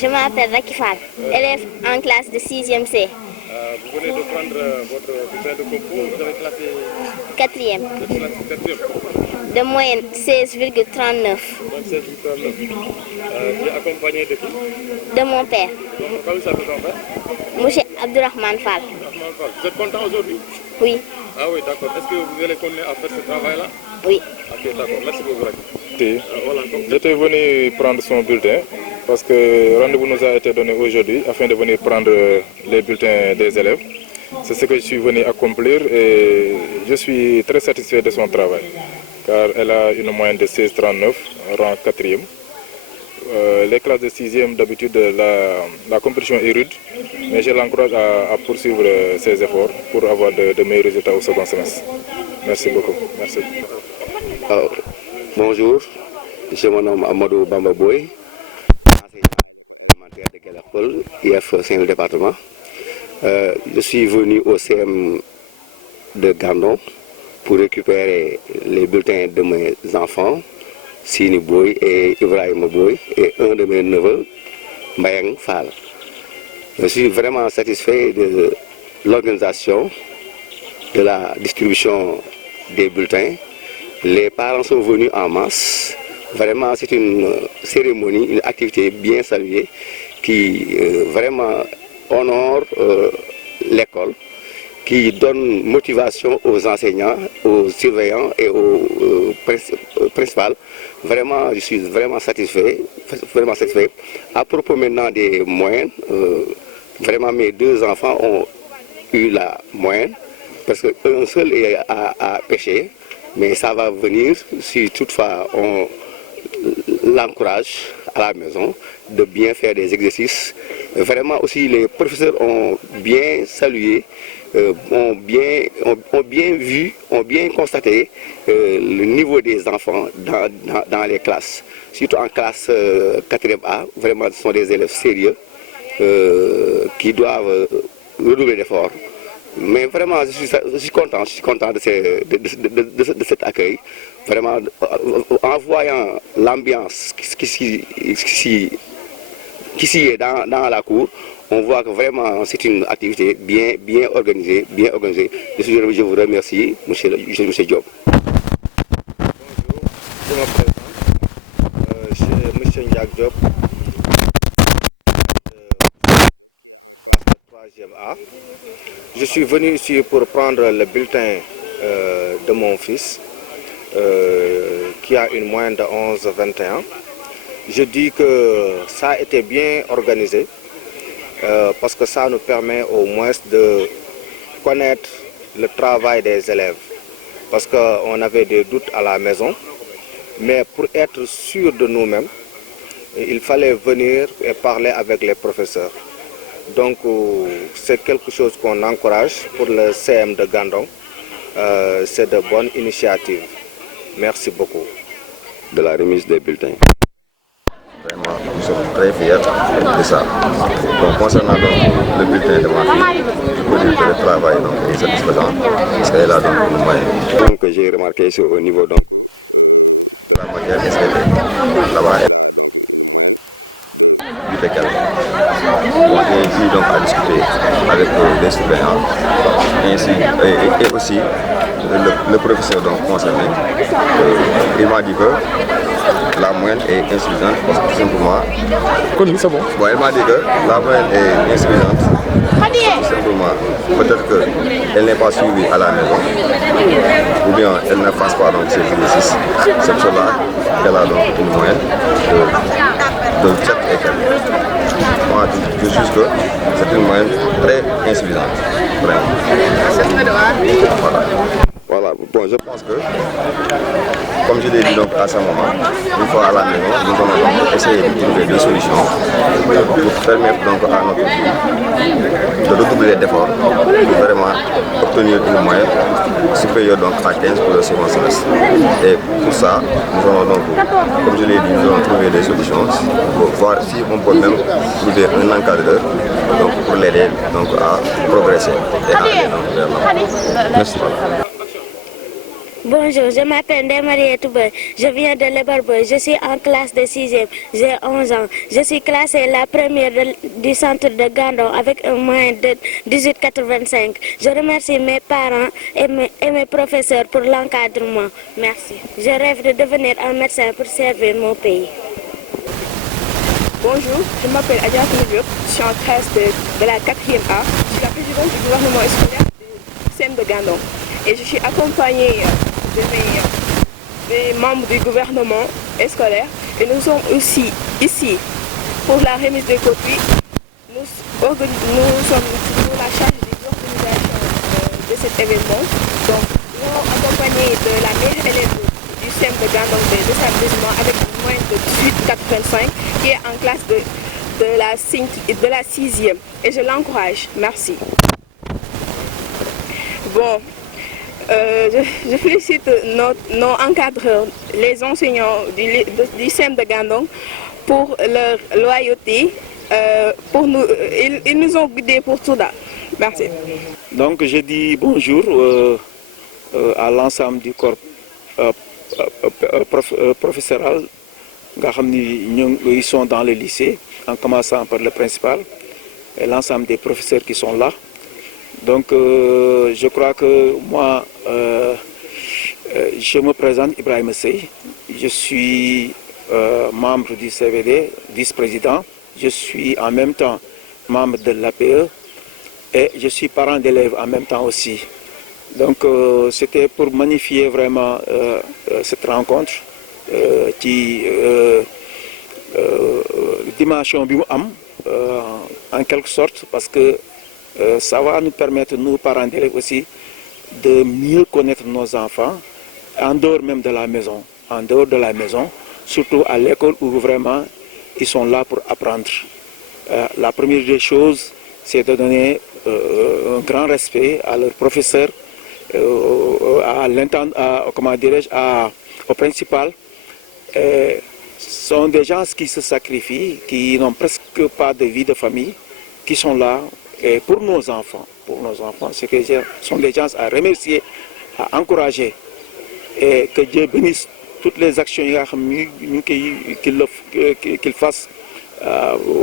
Je m'appelle Rakifal, élève en classe de 6e C. Vous venez de prendre votre bulletin de concours, vous avez classé 4e. Vous êtes classé 4e. De moyenne 16,39. 16,39. Qui est accompagné de qui? De mon père. Donc, comment ça peut en faire? Monsieur Abdurrahman Fall. Vous êtes content aujourd'hui? Oui. Ah oui, d'accord. Est-ce que vous allez continuer à faire ce travail-là? Oui. Ok, d'accord. Merci beaucoup, Raki. J'étais venu prendre son bulletin parce que rendez-vous nous a été donné aujourd'hui afin de venir prendre les bulletins des élèves. C'est ce que je suis venu accomplir et je suis très satisfait de son travail car elle a une moyenne de 16,39, rang 4e. Les classes de 6e, d'habitude, la compétition est rude, mais je l'encourage à poursuivre ses efforts pour avoir de meilleurs résultats au second semestre. Merci beaucoup. Merci. Bonjour, je me nomme Amadou Bambaboy, enseignant de Galapol, IF Saint-Louis département. Je suis venu au CM de Gandon pour récupérer les bulletins de mes enfants, Sini Boy et Ibrahim Boy, et un de mes neveux, Mbayang Fall. Je suis vraiment satisfait de l'organisation, de la distribution des bulletins. Les parents sont venus en masse. Vraiment, c'est une cérémonie, une activité bien saluée qui vraiment honore l'école, qui donne motivation aux enseignants, aux surveillants et aux principaux. Vraiment, je suis vraiment satisfait. À propos maintenant des moyennes, vraiment mes deux enfants ont eu la moyenne, parce qu'un seul est à pêcher, mais ça va venir si toutefois on l'encourage à la maison de bien faire des exercices. Vraiment aussi les professeurs ont bien salué, ont bien vu, ont bien constaté le niveau des enfants dans les classes. Surtout en classe 4e A, vraiment ce sont des élèves sérieux qui doivent redoubler d'efforts. Mais vraiment, je suis content de cet accueil. Vraiment, en voyant l'ambiance qui s'y est dans la cour, on voit que vraiment c'est une activité bien organisée. Je vous remercie, monsieur Diop. Bonjour, je me présente. Chez monsieur Ndiak Diop, 3e A. Je suis venu ici pour prendre le bulletin de mon fils qui a une moyenne de 11,21. Je dis que ça a été bien organisé parce que ça nous permet au moins de connaître le travail des élèves. Parce qu'on avait des doutes à la maison, mais pour être sûr de nous-mêmes, il fallait venir et parler avec les professeurs. Donc c'est quelque chose qu'on encourage pour le CM de Gandon. C'est de bonnes initiatives. Merci beaucoup. De la remise des bulletins. Vraiment, nous sommes très fiers de ça. Donc, concernant le bulletin de ma fille, je peux dire que le travail est satisfaisant parce qu'elle a donc une moyenne. Donc, j'ai remarqué c'est au niveau de la matière SVT, là-bas, du fécal. On vient ici donc à discuter avec les surveillants et aussi le professeur donc concerné. Il m'a dit que la moyenne est insuffisante parce que tout simplement. C'est bon. Bon, elle m'a dit que la moyenne est insuffisante. Tout simplement, peut-être qu'elle n'est pas suivie à la maison ou bien elle ne fasse pas donc ses exercices. C'est pour cela qu'elle a donc une moyenne de 7 et quelques. Moi, je juge que c'est une moyenne très insuffisante. Vraiment. Voilà. Bon, je pense que, comme je l'ai dit donc à ce moment, une fois à la maison, nous allons donc essayer de trouver des solutions pour permettre donc à notre vie de redoubler d'efforts pour vraiment obtenir une moyenne supérieure donc à 15 pour le second semestre. Et pour ça, nous allons donc, comme je l'ai dit, nous allons trouver des solutions pour voir si on peut même trouver un encadreur donc, pour l'aider donc, à progresser et à aller donc, vers l'avant. Merci. Bonjour, je m'appelle Ndemarie Toubé. Je viens de Lebarboy. Je suis en classe de 6e. J'ai 11 ans. Je suis classée la première du centre de Gandon avec un moyen de 18,85. Je remercie mes parents et mes professeurs pour l'encadrement. Merci. Je rêve de devenir un médecin pour servir mon pays. Bonjour, je m'appelle Adja Diop. Je suis en classe de la 4e A. Je suis la présidente du gouvernement scolaire du CEM de Gandon. Et je suis accompagnée des membres du gouvernement scolaire. Et nous sommes aussi ici pour la remise des copies. Nous sommes pour la charge de l'organisation de cet événement. Donc, nous sommes accompagnés de la meilleure élève du CEM de Gandon de l'établissement avec une moyenne de 18,85 qui est en classe de la 6e. Et je l'encourage. Merci. Bon. Je félicite nos encadreurs, les enseignants du CEM de Gandon pour leur loyauté. Ils nous ont guidés pour tout ça. Merci. Donc je dis bonjour à l'ensemble du corps professoral. Ils sont dans le lycée, en commençant par le principal et l'ensemble des professeurs qui sont là. Donc je crois que moi, je me présente Ibrahim Sey. Je suis membre du CVD, vice-président. Je suis en même temps membre de l'APE et je suis parent d'élèves en même temps aussi. Donc c'était pour magnifier vraiment cette rencontre qui dimension bi mu am en quelque sorte parce que ça va nous permettre, nous parents d'élèves aussi, de mieux connaître nos enfants, en dehors même de la maison, surtout à l'école où vraiment ils sont là pour apprendre. La première des choses, c'est de donner un grand respect à leurs professeurs, au principal. Ce sont des gens qui se sacrifient, qui n'ont presque pas de vie de famille, qui sont là. Et pour nos enfants, ce sont des gens à remercier, à encourager et que Dieu bénisse toutes les actions qu'il fasse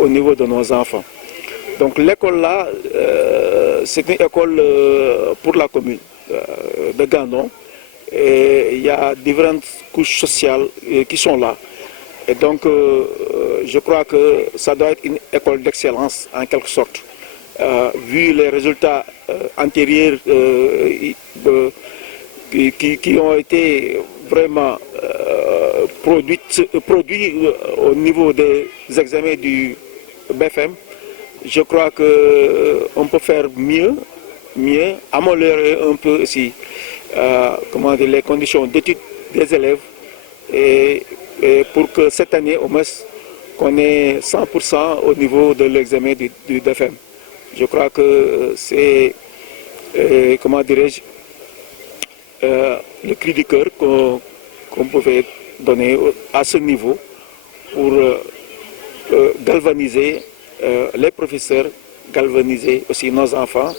au niveau de nos enfants. Donc l'école là, c'est une école pour la commune de Gandon et il y a différentes couches sociales qui sont là. Et donc je crois que ça doit être une école d'excellence en quelque sorte. Vu les résultats antérieurs qui ont été vraiment produits au niveau des examens du BFM, je crois qu'on peut faire mieux, améliorer un peu aussi les conditions d'études des élèves et pour que cette année au moins qu'on ait 100% au niveau de l'examen du BFM. Je crois que c'est, le cri du cœur qu'on pouvait donner à ce niveau pour galvaniser les professeurs, galvaniser aussi nos enfants,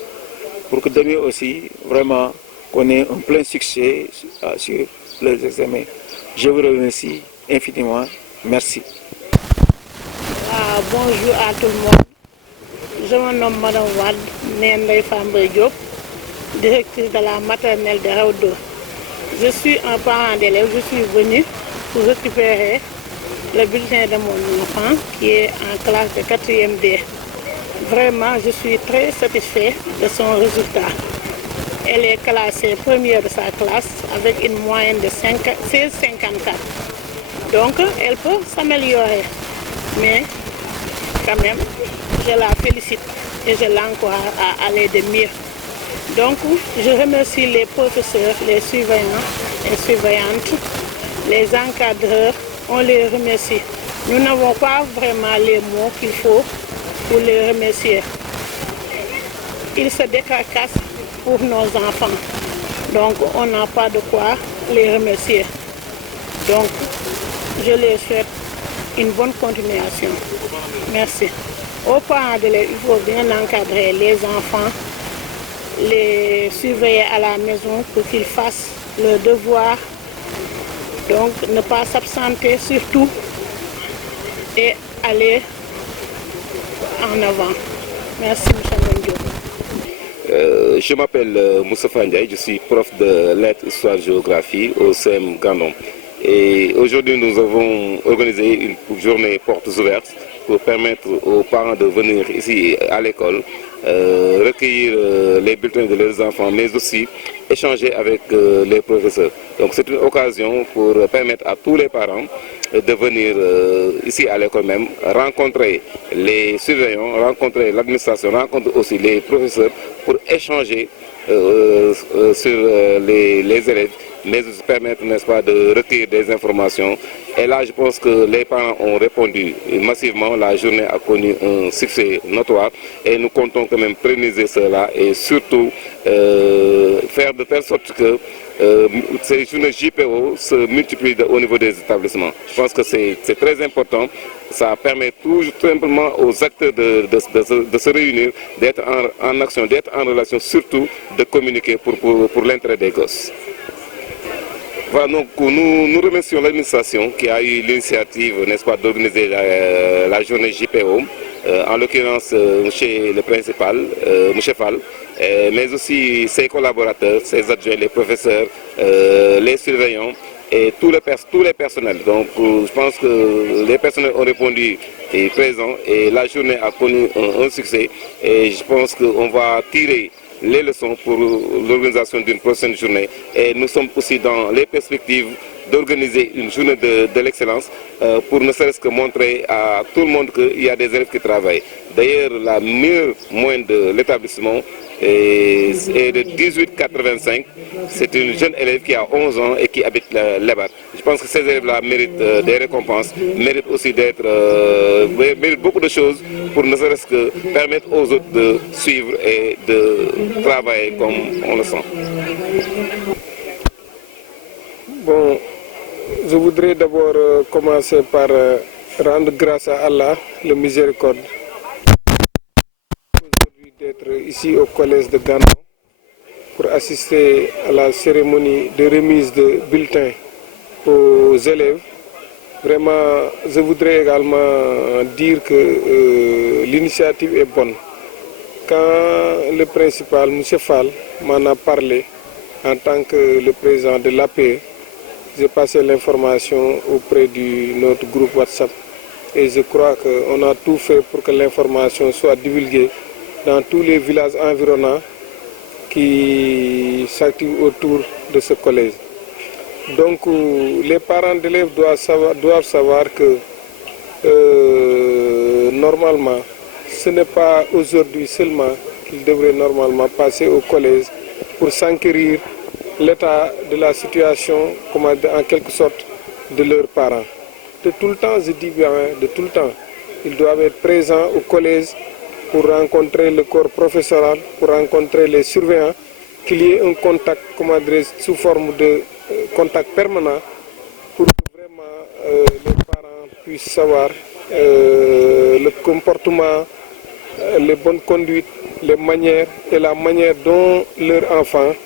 pour que demain aussi, vraiment, qu'on ait un plein succès sur les examens. Je vous remercie infiniment. Merci. Bonjour à tout le monde. Je me nomme Madame Wad, Nendai Fambe Diop, directrice de la maternelle de Raodo. Je suis un parent d'élève, je suis venue pour récupérer le bulletin de mon enfant qui est en classe de 4e D. Vraiment, je suis très satisfait de son résultat. Elle est classée première de sa classe avec une moyenne de 16,54. Donc, elle peut s'améliorer. Mais, quand même, je la félicite et je l'encourage à aller de mieux. Donc, je remercie les professeurs, les surveillants et surveillantes, les encadreurs, on les remercie. Nous n'avons pas vraiment les mots qu'il faut pour les remercier. Ils se décarcassent pour nos enfants. Donc, on n'a pas de quoi les remercier. Donc, je les souhaite une bonne continuation. Merci. Aux parents d'élèves, il faut bien encadrer les enfants, les surveiller à la maison pour qu'ils fassent le devoir, donc ne pas s'absenter surtout et aller en avant. Merci, M. Ndiaye. Je m'appelle Moustapha Ndiaye, je suis prof de lettres, histoire, géographie au CM Gandon. Et aujourd'hui, nous avons organisé une journée portes ouvertes pour permettre aux parents de venir ici à l'école, recueillir les bulletins de leurs enfants, mais aussi échanger avec les professeurs. Donc c'est une occasion pour permettre à tous les parents de venir ici à l'école même, rencontrer les surveillants, rencontrer l'administration, rencontrer aussi les professeurs pour échanger sur les élèves, mais aussi permettre, n'est-ce pas, de recueillir des informations. Et là, je pense que les parents ont répondu massivement. La journée a connu un succès notoire et nous comptons quand même pérenniser cela et surtout faire de telle sorte que ces journées JPO se multiplient au niveau des établissements. Je pense que c'est très important. Ça permet tout simplement aux acteurs de se réunir, d'être en action, d'être en relation, surtout de communiquer pour l'intérêt des gosses. Voilà, donc nous remercions l'administration qui a eu l'initiative, n'est-ce pas, d'organiser la journée JPO, en l'occurrence chez le principal, M. Fall, mais aussi ses collaborateurs, ses adjoints, les professeurs, les surveillants et tous les personnels. Donc je pense que les personnels ont répondu présents et la journée a connu un succès et je pense qu'on va tirer les leçons pour l'organisation d'une prochaine journée. Et nous sommes aussi dans les perspectives d'organiser une journée de l'excellence pour ne serait-ce que montrer à tout le monde qu'il y a des élèves qui travaillent. D'ailleurs, la meilleure moyenne de l'établissement est de 18,85. C'est une jeune élève qui a 11 ans et qui habite là-bas. Je pense que ces élèves-là méritent des récompenses, méritent aussi méritent beaucoup de choses pour ne serait-ce que permettre aux autres de suivre et de travailler comme on le sent. Bon, je voudrais d'abord commencer par rendre grâce à Allah, le miséricorde, aujourd'hui d'être ici au collège de Gandon pour assister à la cérémonie de remise de bulletins aux élèves. Vraiment, je voudrais également dire que l'initiative est bonne. Quand le principal, M. Fall, m'en a parlé en tant que le président de l'APE, j'ai passé l'information auprès de notre groupe WhatsApp et je crois qu'on a tout fait pour que l'information soit divulguée dans tous les villages environnants qui s'activent autour de ce collège. Donc les parents d'élèves doivent savoir que normalement, ce n'est pas aujourd'hui seulement qu'ils devraient normalement passer au collège pour s'enquérir l'état de la situation, en quelque sorte, de leurs parents. De tout le temps, je dis bien, de tout le temps, ils doivent être présents au collège pour rencontrer le corps professoral, pour rencontrer les surveillants, qu'il y ait un contact, sous forme de contact permanent, pour que vraiment les parents puissent savoir le comportement, les bonnes conduites, les manières et la manière dont leur enfant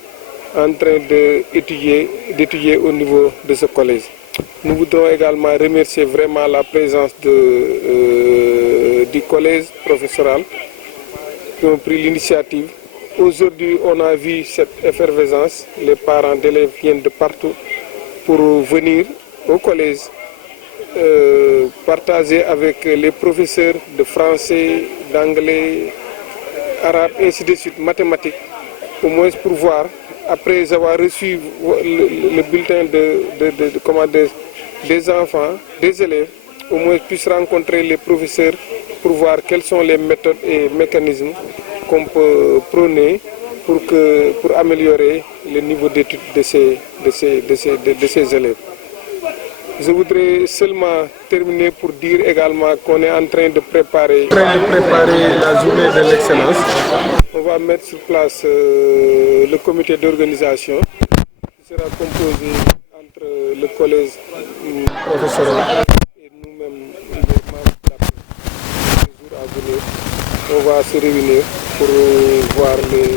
en train d'étudier au niveau de ce collège. Nous voudrons également remercier vraiment la présence du collège professoral qui ont pris l'initiative. Aujourd'hui, on a vu cette effervescence. Les parents d'élèves viennent de partout pour venir au collège, partager avec les professeurs de français, d'anglais, arabe, ainsi de suite, mathématiques, au moins pour voir, après avoir reçu le bulletin des enfants, des élèves, au moins puissent rencontrer les professeurs pour voir quelles sont les méthodes et mécanismes qu'on peut prôner pour améliorer le niveau d'études de ces élèves. Je voudrais seulement terminer pour dire également qu'on est en train de préparer la journée de l'excellence. On va mettre sur place le comité d'organisation qui sera composé entre le collège professionnel et nous-mêmes, les membres de la les jours à venir. On va se réunir pour voir les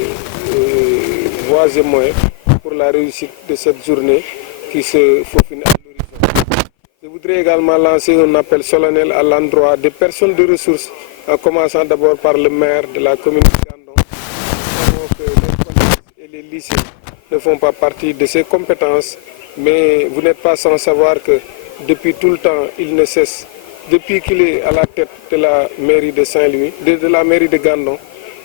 voies et moyens pour la réussite de cette journée qui se faufile à l'horizon. Je voudrais également lancer un appel solennel à l'endroit des personnes de ressources, en commençant d'abord par le maire de la commune de Gandon. Nous savons que les collèges et les lycées ne font pas partie de ses compétences, mais vous n'êtes pas sans savoir que depuis tout le temps, il ne cesse, depuis qu'il est à la tête de la mairie de Saint-Louis, de la mairie de Gandon,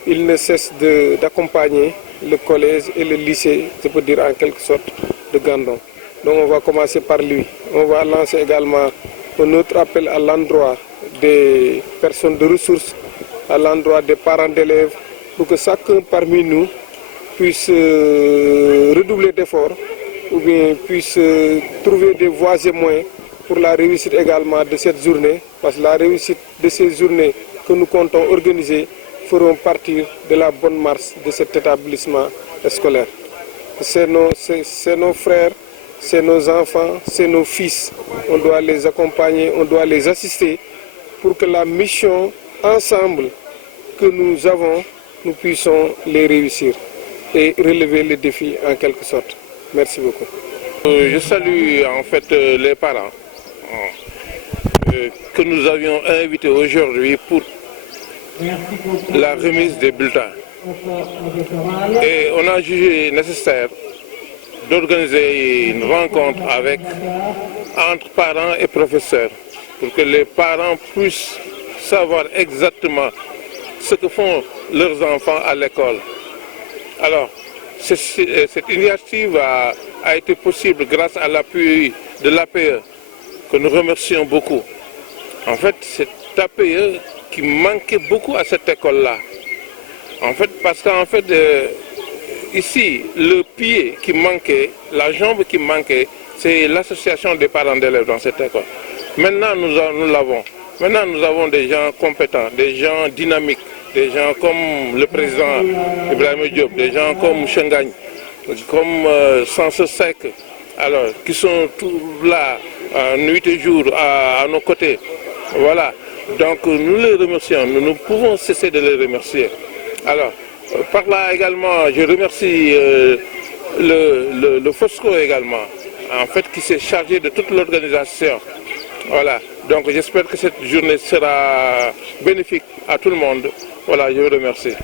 il ne cesse d'accompagner le collège et le lycée, je peux dire en quelque sorte, de Gandon. Donc on va commencer par lui. On va lancer également un autre appel à l'endroit des personnes de ressources, à l'endroit des parents d'élèves, pour que chacun parmi nous puisse redoubler d'efforts ou bien puisse trouver des voies et moyens pour la réussite également de cette journée, parce que la réussite de ces journées que nous comptons organiser feront partir de la bonne marche de cet établissement scolaire. C'est nos frères, c'est nos enfants, c'est nos fils. On doit les accompagner, on doit les assister pour que la mission ensemble que nous avons, nous puissions les réussir et relever les défis en quelque sorte. Merci beaucoup. Je salue en fait les parents que nous avions invités aujourd'hui pour la remise des bulletins. Et on a jugé nécessaire d'organiser une rencontre entre parents et professeurs pour que les parents puissent savoir exactement ce que font leurs enfants à l'école. Alors, cette initiative a été possible grâce à l'appui de l'APE, que nous remercions beaucoup. En fait, c'est l'APE qui manquait beaucoup à cette école-là. En fait, parce qu'en fait, ici, le pied qui manquait, la jambe qui manquait, c'est l'association des parents d'élèves dans cette école. Maintenant, nous l'avons. Maintenant, nous avons des gens compétents, des gens dynamiques, des gens comme le président Ibrahim Diop, des gens comme Shengagne, comme Sanso Sek, alors, qui sont tous là, nuit et jour, à nos côtés. Voilà. Donc, nous les remercions. Nous ne pouvons cesser de les remercier. Alors, par là également, je remercie le Fosco également, en fait, qui s'est chargé de toute l'organisation. Voilà. Donc, j'espère que cette journée sera bénéfique à tout le monde. Voilà, je vous remercie.